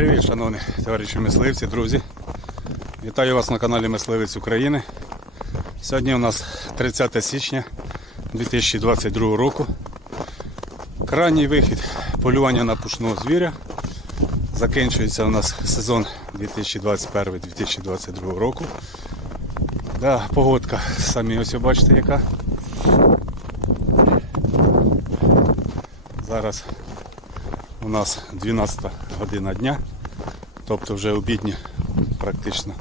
Привіт, шановні товариші мисливці, друзі. Вітаю вас на каналі Мисливець України. Сьогодні у нас 30 січня 2022 року. Крайній вихід полювання на пушного звіря. Закінчується у нас сезон 2021-2022 року. Да, погодка, самі ось бачите яка. Зараз у нас 12 година дня, тобто вже обідня, практично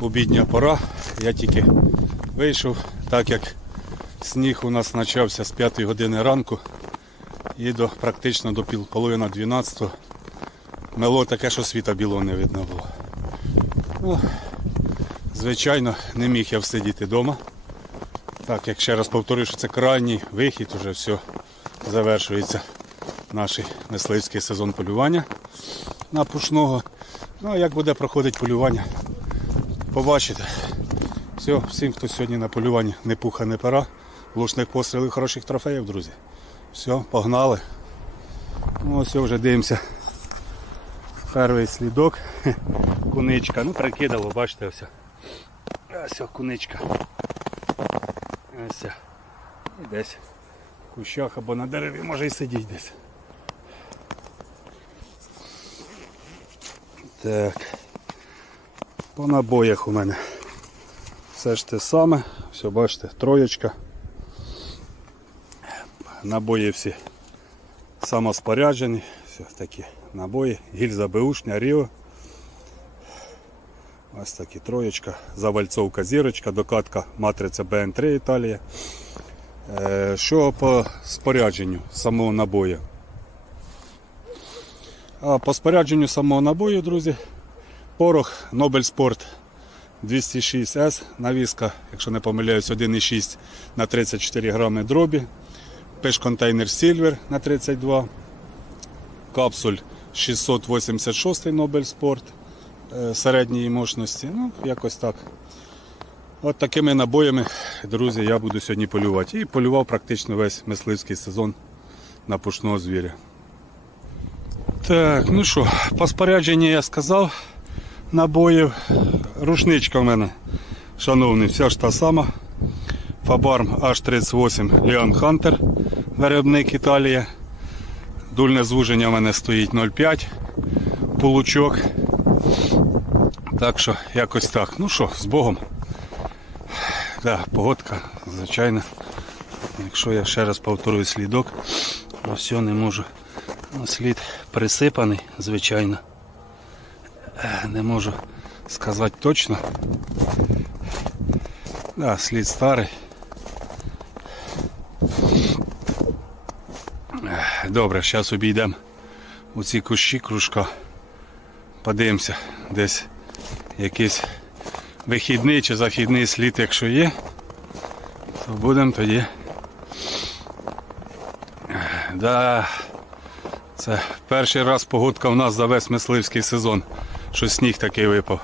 обідня пора. Я тільки вийшов, так як сніг у нас почався з 5 години ранку і до практично до пів половина 12 мело таке, що світа білого не видно було. Ну, звичайно, не міг я всидіти вдома. Так, як ще раз повторюю, що це крайній вихід, уже все завершується наш мисливський сезон полювання на пушного. Ну а як буде проходити полювання, побачите. Все, всім, хто сьогодні на полюванні не пуха, не пора. Лучних пострілів, хороших трофеїв, друзі. Все, погнали. Ну, ось вже дивимося. Перший слідок. Куничка. Ну, прикидало, бачите, ось. Ось куничка. Ось. І десь в кущах або на дереві може і сидіть десь. Так. По набоях у мене. Все ж те саме. Все, бачите, троєчка. Набої всі самоспоряджені. Все такі набої. Гільза Беушня, Ріо. Ось такі троєчка. Завальцовка зірочка, докатка матриця БН3 Італія. Е, Що по спорядженню самого набою? По спорядженню самого набою, друзі, порох Nobel Sport 206S, навіска, якщо не помиляюсь, 1,6 на 34 грами дробі, пеш-контейнер Silver на 32, капсуль 686 Nobel Sport е, середньої мощності. Ну, якось так. От такими набоями, друзі, я буду сьогодні полювати. І полював практично весь мисливський сезон на пушного звіря. Так, ну що, по спорядженню я сказав набоїв. Рушничка в мене, шановний, вся ж та сама. Фабарм H38 Leon Hunter, виробник Італія. Дульне звуження в мене стоїть 0,5 получок. Так що якось так. Ну що, з Богом. Да, погодка, звичайно. Якщо я ще раз повторюю слідок, то все не можу. Ну, Слід присипаний, звичайно. Е, Не можу сказати точно. Да, слід старий. Е, Добре, зараз обійдемо у ці кущі кружка. Подивимося, десь якийсь вихідний чи західний слід, якщо є, то будемо тоді. Е, Да, це перший раз погодка в нас за весь мисливський сезон, що сніг такий випав.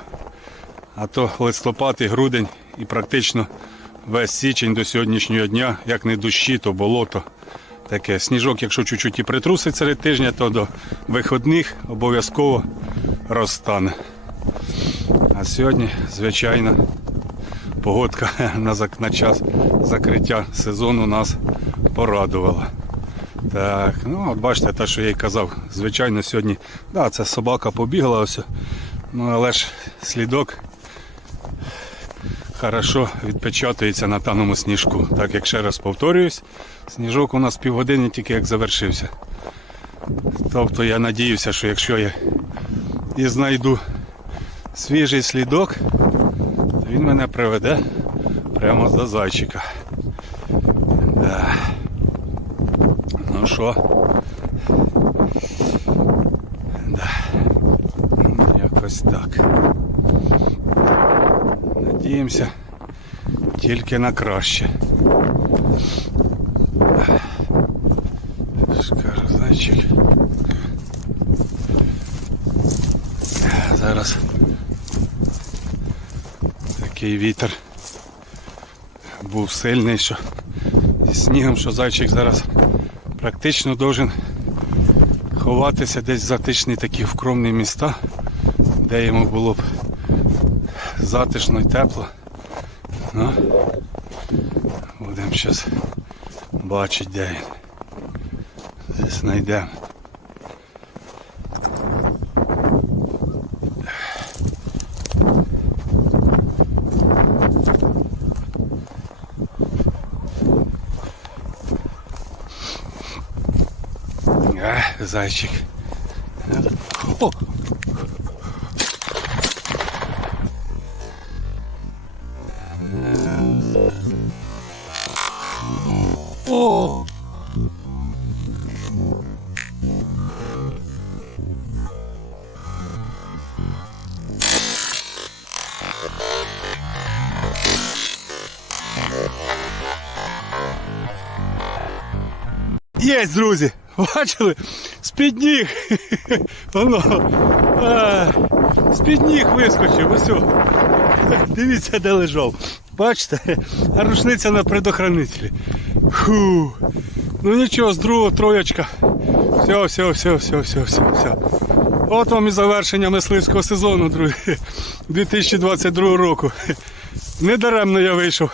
А то листопад і грудень і практично весь січень до сьогоднішнього дня, як не дощі, то болото. Таке. Сніжок, якщо чуть-чуть і притрусить серед тижня, то до виходних обов'язково розтане. А сьогодні, звичайно, погодка на час закриття сезону нас порадувала. Так, ну от бачите, те, що я й казав, звичайно, сьогодні, да, це собака побігла ось, ну але ж слідок хорошо відпечатується на даному сніжку. Так як ще раз повторююсь, сніжок у нас півгодини тільки як завершився. Тобто я надіюся, що якщо я і знайду свіжий слідок, то він мене приведе прямо до зайчика. Да. Ну що? Да. Якось так. Надіємося тільки на краще. Каже зайчик. Зараз такий вітер був сильний, що зі снігом, що зайчик зараз практично должен ховатися десь в затишні такі вкромні міста, де йому було б затишно і тепло. Ну, будемо зараз бачити, де він. Десь знайдемо. Зайчик. О! О! Є, друзі! Бачили? З-під ніг! Воно. З-під ніг вискочив, ось. Дивіться, де лежав. Бачите? А рушниця на предохранителі. Фу. Ну нічого, з другого троєчка. Все, все, все, все, все, все, все. От вам і завершення мисливського сезону, друзі. 2022 року. Недаремно я вийшов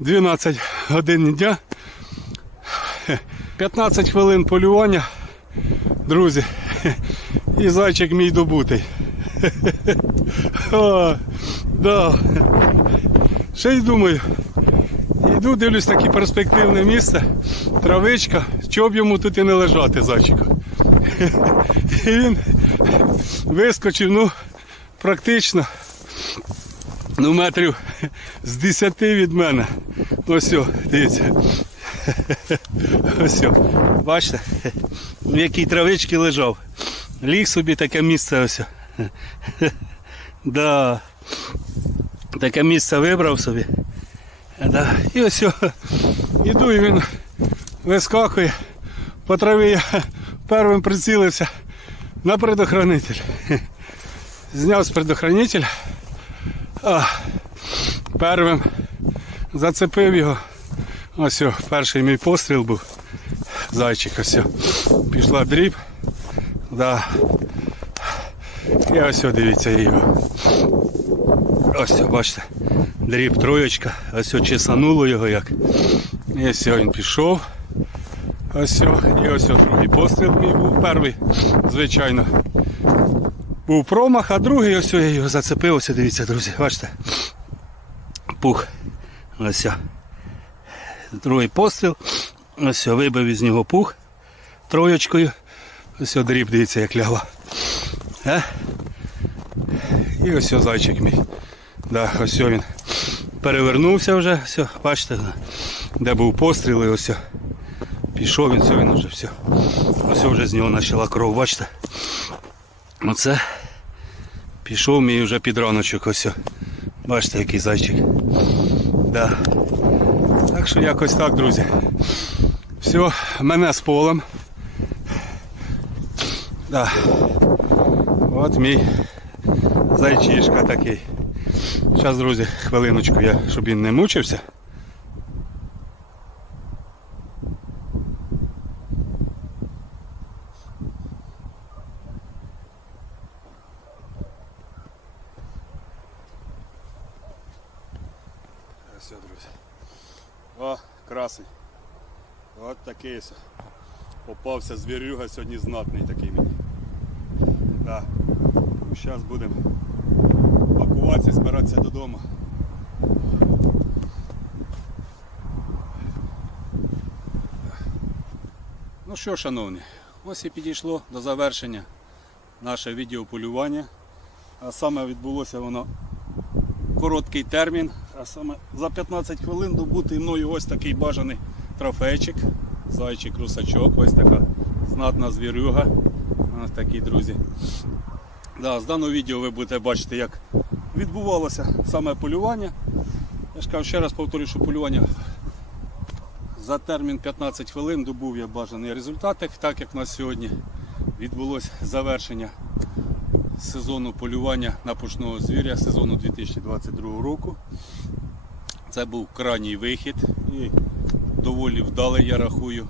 12 годин дня. 15 хвилин полювання, друзі, і зайчик мій добутий. Да. Ще й думаю, йду, дивлюсь таке перспективне місце, травичка, чого б йому тут і не лежати, зайчику. І він вискочив, ну, практично, ну, метрів з 10 від мене. Ось, о, дивіться. Ось, бачите, в якій травичці лежав. Ліг собі таке місце ось. Да. Таке місце вибрав собі. Да. І ось іду і він вискакує. По траві я первим прицілився на предохранитель. Зняв з предохранителя. А, первим зацепив його. Ось о, перший мій постріл був. Зайчик ось. Пішла дріб. Да. І ось о, дивіться його. Ось, бачите, дріб троєчка. Ось о, чесануло його як. І ось о, він пішов. Ось і ось другий постріл мій був перший, звичайно. Був промах, а другий ось я його зацепив. Ось, дивіться, друзі, бачите. Пух. Ось. Другий постріл. Ось вибив із нього пух троєчкою. Ось дріб, дивіться, як ляла. Е? І ось зайчик мій. Да, ось він перевернувся вже, все, бачите, де був постріл, і ось пішов він, все, він вже все. Ось вже з нього почала кров, бачите. Оце пішов мій вже під раночок, ось. Бачите, який зайчик. Да. Так що якось так, друзі. Все, мене з полем. Да. От мій зайчишка такий. Зараз, друзі, хвилиночку я, щоб він не мучився. Все, друзі. О, красень. От. Попався звірюга сьогодні знатний такий мені. Да. Зараз будемо пакуватися, збиратися додому. Ну що, шановні, ось і підійшло до завершення наше відеополювання. А саме відбулося воно короткий термін, а саме за 15 хвилин добутий мною ось такий бажаний трофейчик, зайчик, русачок, ось така знатна звірюга. Ось такі друзі. Да, з даного відео ви будете бачити, як відбувалося саме полювання. Я ж кажу, ще раз повторюю, що полювання за термін 15 хвилин добув я бажаний результат, так як у нас сьогодні відбулося завершення сезону полювання на пушного звіря сезону 2022 року. Це був крайній вихід і доволі вдалий, я рахую.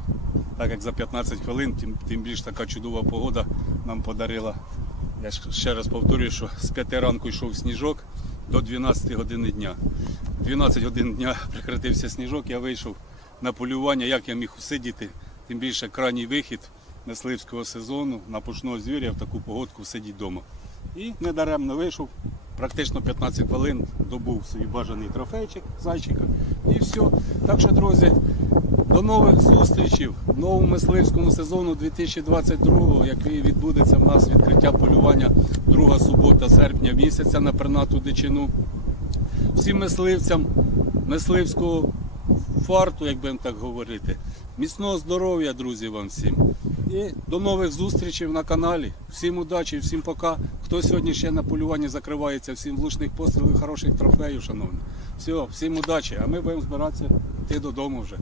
так як за 15 хвилин, тим, тим більш така чудова погода нам подарила. Я ще раз повторюю, що з 5 ранку йшов сніжок до 12 години дня. 12 годин дня прекратився сніжок, я вийшов на полювання, як я міг усидіти, тим більше крайній вихід мисливського сезону на пушного звіря в таку погодку сидіти вдома. І недаремно вийшов, практично 15 хвилин добув свій бажаний трофейчик, зайчика і все. Так що, друзі, до нових зустрічей в новому мисливському сезону 2022, який відбудеться в нас відкриття полювання друга субота серпня місяця на пернату дичину. Всім мисливцям мисливського фарту, як будемо так говорити. Міцного здоров'я, друзі, вам всім. І до нових зустрічей на каналі. Всім удачі, всім пока. Хто сьогодні ще на полюванні закривається, всім влучних пострілів, хороших трофеїв, шановні. Все, всім удачі, а ми будемо збиратися йти додому вже.